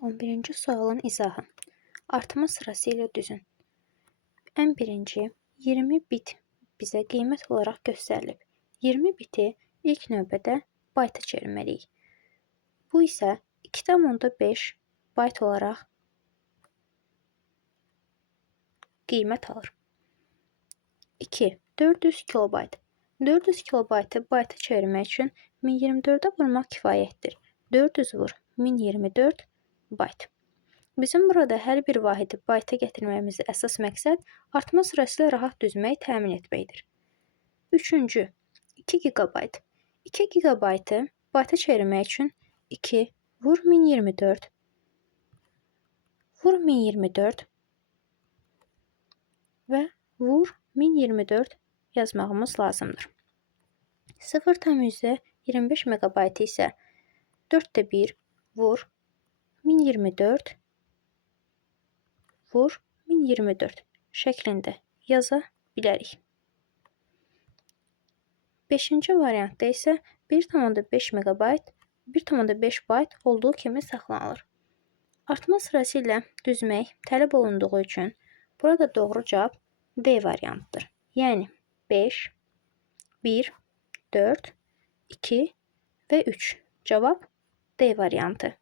11-ci sualın izahı. Artımı sırası ilə düzün. Ən birinci 20 bit bizə qiymət olaraq göstərilib. 20 biti ilk növbədə bayta çevirməliyik. Bu isə 2,5 bayt olaraq qiymət alır. 2. 400 kilobayt. 400 kilobaytı bayta çevirmək üçün 1024-ə vurmaq kifayətdir. 400 vur 1024 bayt. Bizim burada hər bir vahidi bayta gətirməyimizi əsas məqsəd artma sırası ilə rahat düzmək təmin etməkdir. Üçüncü, 2 gigabayt. 2 gigabaytı bayta çevirmək üçün 2 vur 1024 vur 1024 və vur 1024 yazmağımız lazımdır. 0,25 megabaytı isə 4/1 vur 1024 vur 1024 şəklində yaza bilərik. 5-ci variantda isə 1,5 megabayt 1,5 bayt olduğu kimi saxlanılır. Artma sırası ilə düzmək tələb olunduğu üçün burada doğru cavab D variantıdır. Yəni 5, 1, 4, 2 və 3. Cavab D variantı.